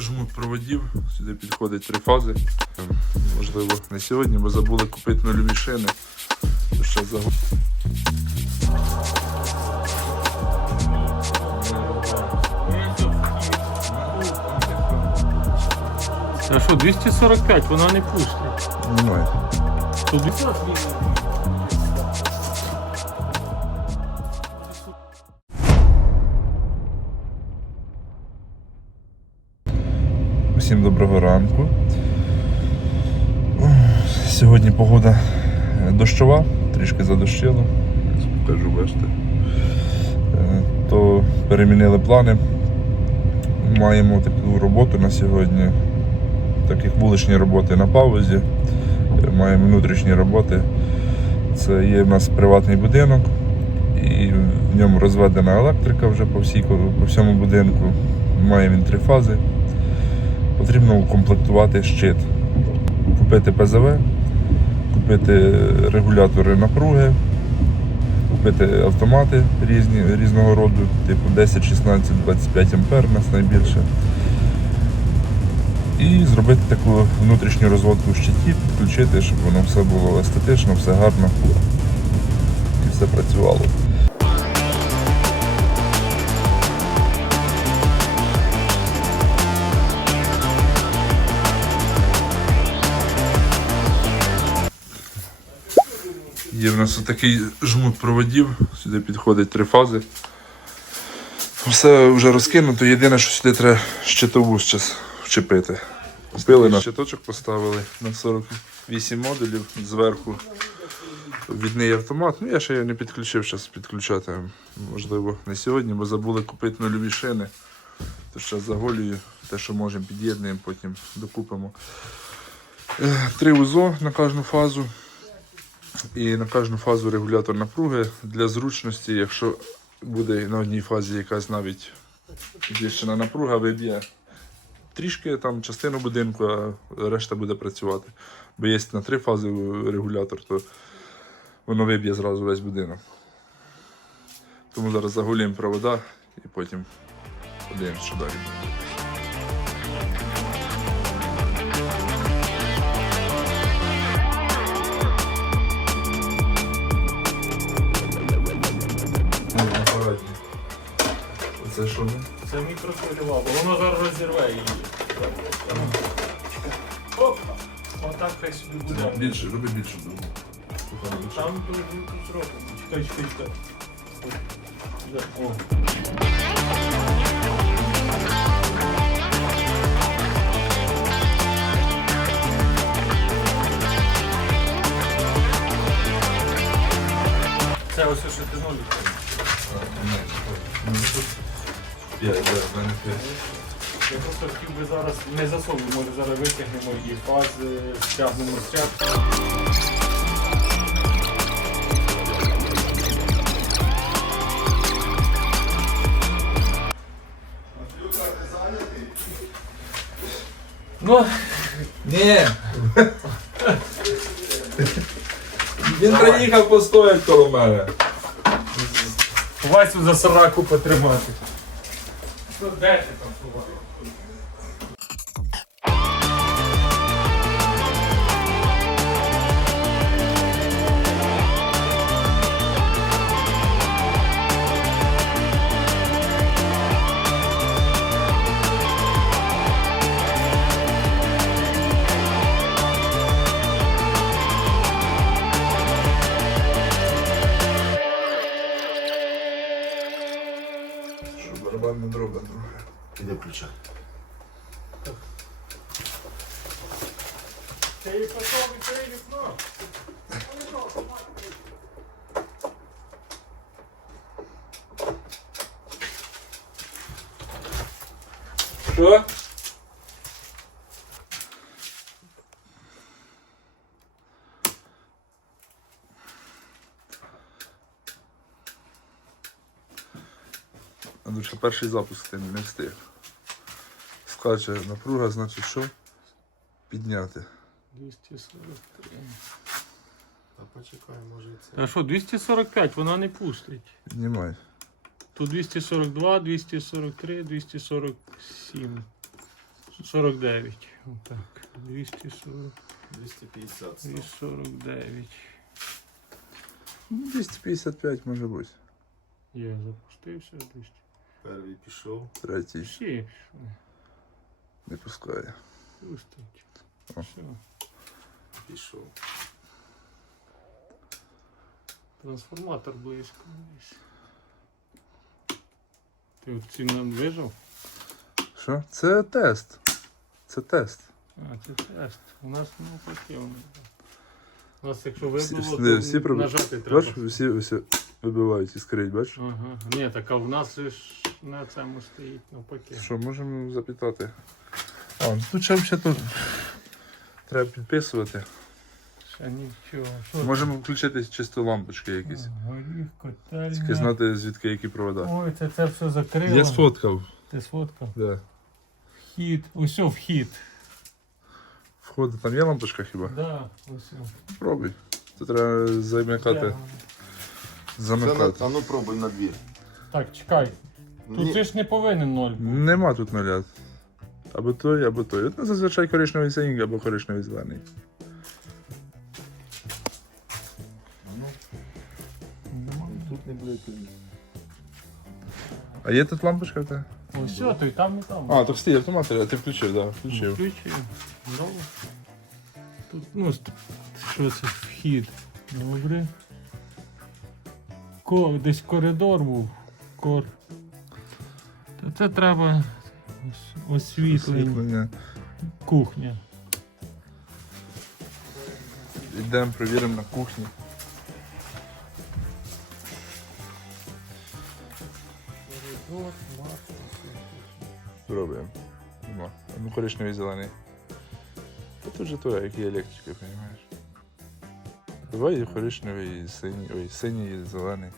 жмут проводів, сюди підходить три фази. Ем, Можливо, не сьогодні, бо забули купити нульові шини. Ще за... А що, 245, вона не пустить. Немає. Тут 200 Усім доброго ранку. Сьогодні погода е, дощова, трішки задощило. Покажу, бачите. Е, То перемінили плани. Маємо таку роботу на сьогодні. Так вуличні роботи на паузі. Е, Маємо внутрішні роботи. Це є в нас приватний будинок, і в ньому розведена електрика вже по, всій, по всьому будинку. Має він три фази потрібно укомплектувати щит. Купити ПЗВ, купити регулятори напруги, купити автомати різні, різного роду, типу 10, 16, 25 ампер у нас найбільше. І зробити таку внутрішню розводку щитів, підключити, щоб воно все було естетично, все гарно і все працювало. Є в нас такий жмут проводів, сюди підходить три фази. Все вже розкинуто, єдине, що сюди треба щитову зараз вчепити. Купили на щиточок, поставили на 48 модулів зверху. Відний автомат. Ну, я ще його не підключив, зараз підключати. Можливо, не сьогодні, бо забули купити нульові шини. То зараз заголюю те, що можемо, під'єднуємо, потім докупимо. Е, Три УЗО на кожну фазу. І на кожну фазу регулятор напруги для зручності, якщо буде на одній фазі якась навіть підвищена напруга, виб'є трішки там частину будинку, а решта буде працювати. Бо є на три фази регулятор, то воно виб'є зразу весь будинок. Тому зараз загулюємо провода і потім подивимося, що далі буде. Оце що? Це мікрохвильова, бо воно зараз розірве її. Оп! Отак хай собі буде. Більше, роби більше. Там дуже зробимо. Чекай, чекай, чекай. О. Це ось що ти Я просто хотів би зараз не засовуємо, може зараз витягнемо і фази, стягнемо стяг. Ну, Ні. Він приїхав постоять коло мене. Васю за сраку потримати. Ти там Вася? Іди включай. Ти потім відкрий вікно. Що? Андрюшка, перший запуск ти не встиг. Скаче напруга, значить що? Підняти. 243. Та почекай, може і це. А що, 245, вона не пустить. Піднімай. Тут 242, 243, 247. 49. Отак. 240, 250. 249. Ну, 255 може бути. Я запустився 200. Перший пішов. Третій Всі пішли. Не пускає. О. Все. Пішов. Трансформатор близько. десь. Ти от ці нам вижив? Що? Це тест. Це тест. А, це тест. У нас навпаки. воно. У нас якщо Всі, вибило, всі, то всі, проб- нажати треба. Бачиш, всі, всі вибивають іскрить, бачиш? Ага. Ні, так а в нас ж на цьому стоїть навпаки. Що, можемо запитати? А, ну тут ще взагалі тут треба підписувати. Ще нічого. Що Можемо включити чисто лампочки якісь. там? Горіх, Тільки котельня. знати звідки які провода. Ой, це, це все закрило. Я сфоткав. Ти сфоткав? Да. Вхід. Ось о, вхід. Входи, там є лампочка хіба? Да, ось о. Пробуй. Це треба замикати. Це на, Замикати. а ну пробуй на двір. Так, чекай. Тут Ні, ж не повинен ноль. Нема тут нуля. Або той, або той. От зазвичай коричневий синій або коричневий зелений. Тут не буде. А є тут лампочка в тебе? Ось о, то і там, і там. А, то стій, автомат, а ти включив, так, да, включив. Включив. Добре. Тут, ну, ст- що це вхід? Добре. Ко, десь коридор був. Кор. Та це треба освітлення. Освітлення. Кухня. Йдемо, перевіримо на кухні. Коридор, Пробуємо. Нема. Ну, коричневий зелений. Та тут же то, як і електрика, розумієш. Давай і коричневий, і синій, ой, синій і зелений.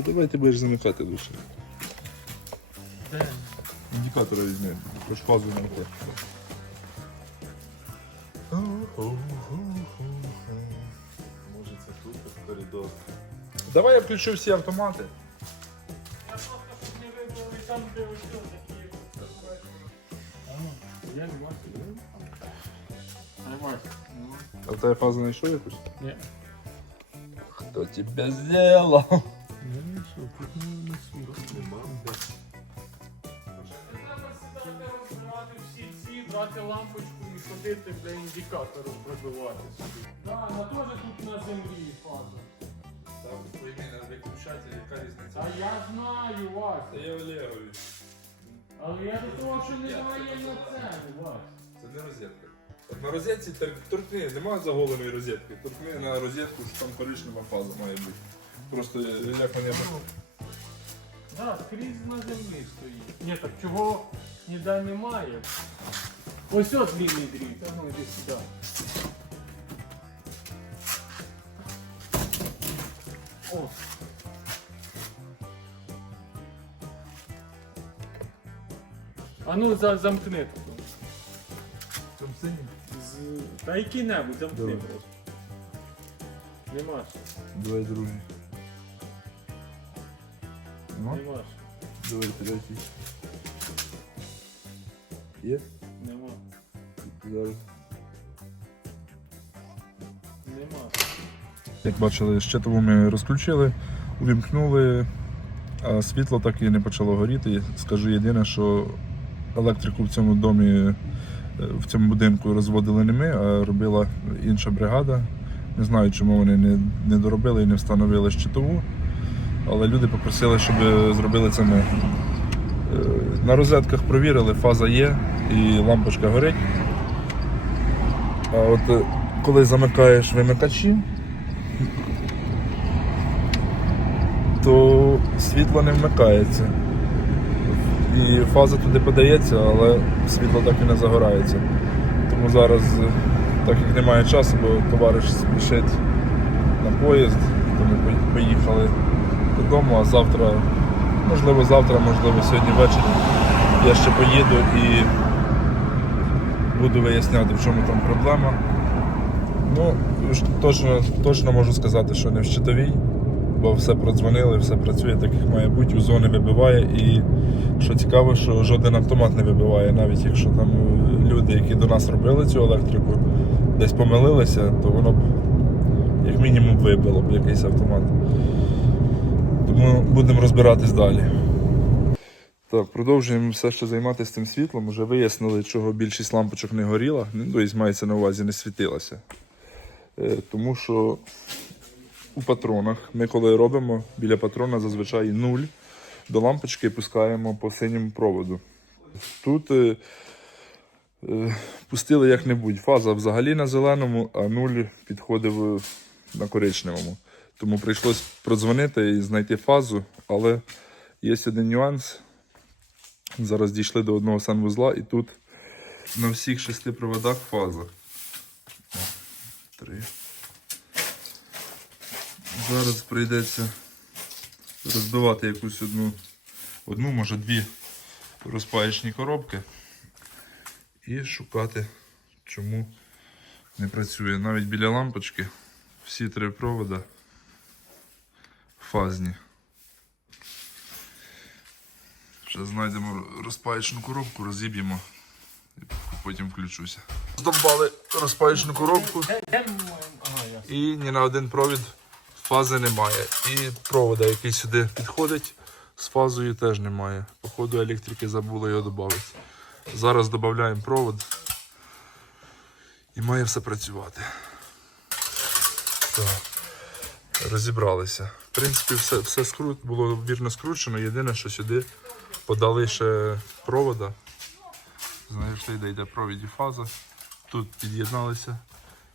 Та давай ти будеш замикати лише. Де? Індикатора візьми, хоч фазу не хочеш. Може це тут як коридор. Давай я включу всі автомати. Я просто щоб не вибрали там, де ось о такі. Я не бачу. Не бачу. А в тебе фазу знайшов якусь? Ні. Хто тебе зробив? Ходити для індикатору пробивати собі. Да, на теж тут на землі фаза. Там пойми на виключатель, яка різниця? А я знаю вас. Це є Олегові. Але я до того, що немає на це, вас. Це не розетка. От на розетці тор- торкни, немає заголеної розетки. Торкни на розетку, що там коричнева фаза має бути. Просто е, як вони. Да, скрізь на землі стоїть. Ні, так чого ніде немає. Ось от длинний дріт, а ну іди сюди. О. А ну за, замкни тут. Там синій? З... Та який-небудь замкни Давай. просто. Нема ж, Давай другий. Ну, нема ж, давай третій. Є? Зараз. нема. Як бачили, щитову ми розключили, увімкнули, а світло так і не почало горіти. Скажу єдине, що електрику в цьому домі, е, в цьому будинку розводили не ми, а робила інша бригада. Не знаю, чому вони не, не доробили і не встановили щитову. Але люди попросили, щоб зробили це ми. Е, На розетках провірили, фаза є і лампочка горить. А от е, коли замикаєш вимикачі, то світло не вмикається. І фаза туди подається, але світло так і не загорається. Тому зараз, е, так як немає часу, бо товариш спішить на поїзд, то ми поїхали додому, а завтра, можливо, завтра, можливо, сьогодні ввечері я ще поїду і Буду виясняти, в чому там проблема. Ну, точно, точно можу сказати, що не в щитовій, бо все продзвонили, все працює так, як має бути, у зони вибиває. І що цікаво, що жоден автомат не вибиває, навіть якщо там люди, які до нас робили цю електрику, десь помилилися, то воно б як мінімум вибило б якийсь автомат. Тому будемо розбиратись далі. Так, продовжуємо все ще займатися цим світлом. Уже вияснили, чого більшість лампочок не горіла, тобто мається на увазі не світилася. Е, Тому що у патронах ми коли робимо біля патрона зазвичай нуль, до лампочки пускаємо по синьому проводу. Тут е, е, пустили як-небудь. Фаза взагалі на зеленому, а нуль підходив е, на коричневому. Тому прийшлось продзвонити і знайти фазу, але є один нюанс. Зараз дійшли до одного санвузла і тут на всіх шести проводах фаза. Три. Зараз прийдеться розбивати якусь одну, одну, може дві розпаєчні коробки і шукати, чому не працює. Навіть біля лампочки всі три провода фазні. Ще знайдемо розпаєчну коробку, розіб'ємо і потім включуся. Здобали розпаєчну коробку ми маємо? Ага, ясно. і ні на один провід фази немає. І провода, який сюди підходить, з фазою теж немає. Походу електрики забули його додати. Зараз додаємо провод і має все працювати. Так. Розібралися. В принципі, все, все скрут, було вірно скручено. Єдине, що сюди подали ще провода. Знайшли, де йде провід і фаза. Тут під'єдналися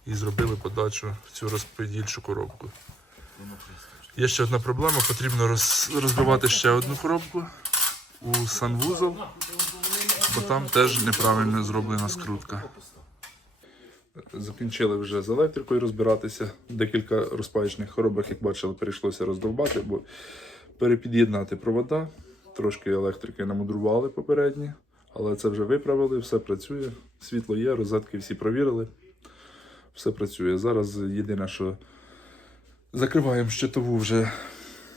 і зробили подачу в цю розподільчу коробку. Є ще одна проблема, потрібно роз, розбивати ще одну коробку у санвузол, бо там теж неправильно зроблена скрутка. Закінчили вже з електрикою розбиратися. Декілька розпаєчних коробок, як бачили, прийшлося роздовбати, бо перепід'єднати провода. Трошки електрики намудрували попередні, але це вже виправили, все працює. Світло є, розетки всі провірили. Все працює. Зараз єдине, що закриваємо щитову вже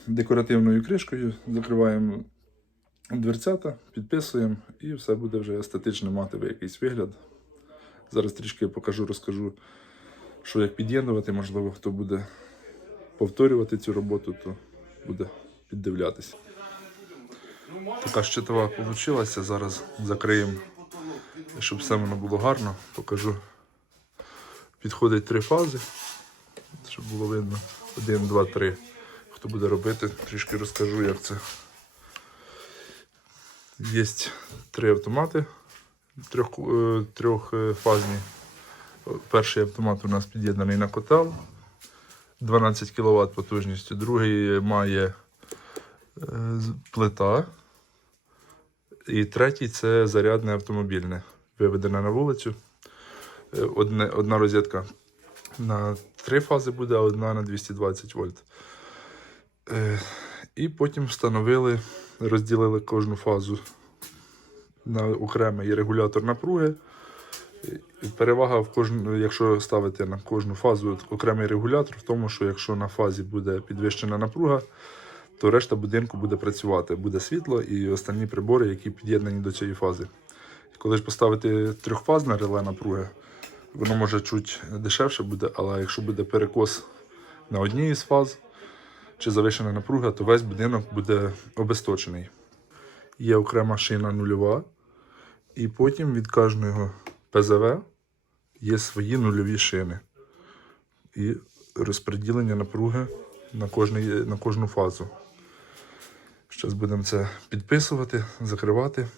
декоративною кришкою, закриваємо дверцята, підписуємо і все буде вже естетично мати якийсь вигляд. Зараз трішки покажу, розкажу, що як під'єднувати, можливо, хто буде повторювати цю роботу, то буде піддивлятися. Така щитова вийшла. Зараз закриємо, щоб все воно було гарно. Покажу. Підходить три фази, щоб було видно. Один, два, три. Хто буде робити, трішки розкажу, як це. Є три автомати трьох, е, трьохфазні. Перший автомат у нас під'єднаний на котел 12 кВт потужністю, другий має е, плита. І третій це зарядне автомобільне, виведене на вулицю. Е, Одне, одна розетка на три фази буде, а одна на 220 вольт. Е, І потім встановили, розділили кожну фазу на окремий регулятор напруги. Перевага в кожну, якщо ставити на кожну фазу окремий регулятор, в тому, що якщо на фазі буде підвищена напруга, то решта будинку буде працювати. Буде світло і останні прибори, які під'єднані до цієї фази. Коли ж поставити трьохфазне реле напруги, воно може чуть дешевше буде, але якщо буде перекос на одній із фаз чи завищена напруга, то весь будинок буде обесточений. Є окрема шина нульова, і потім від кожного ПЗВ є свої нульові шини. І розподілення напруги на, кожний, на кожну фазу. Зараз будемо це підписувати, закривати.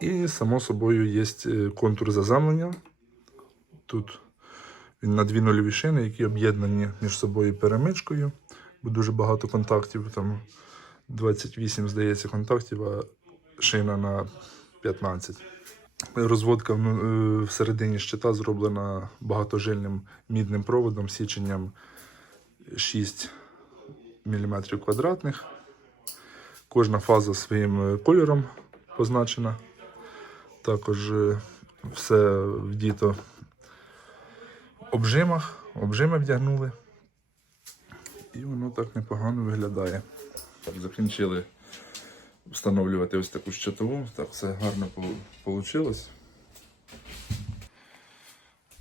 І, само собою, є е, контур заземлення. Тут він на дві нульові шини, які об'єднані між собою перемичкою, бо дуже багато контактів. Там 28, здається, контактів, а шина на 15. Розводка е, всередині щита зроблена багатожильним мідним проводом січенням 6 мм квадратних. Кожна фаза своїм е, кольором позначена. Також е, все вдіто обжимах, обжими вдягнули. І воно так непогано виглядає. Так, закінчили встановлювати ось таку щитову. Так, все гарно вийшло.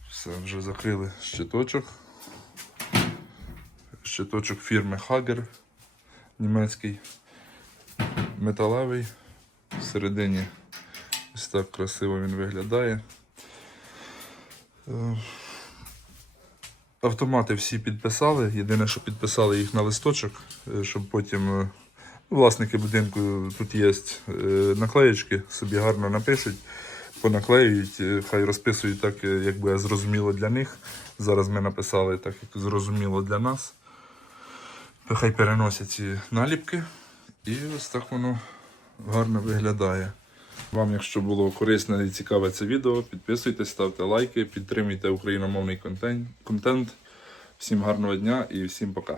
Все, вже закрили щиточок. Щиточок фірми Hager німецький, металевий. Всередині ось так красиво він виглядає. Е, Автомати всі підписали. Єдине, що підписали їх на листочок, е, щоб потім е, власники будинку тут є наклеєчки, собі гарно напишуть, понаклеюють, хай розписують так, як буде зрозуміло для них. Зараз ми написали так, як зрозуміло для нас. Хай переносять ці наліпки. І ось так воно гарно виглядає. Вам, якщо було корисне і цікаве це відео, підписуйтесь, ставте лайки, підтримуйте україномовний контент. Всім гарного дня і всім пока.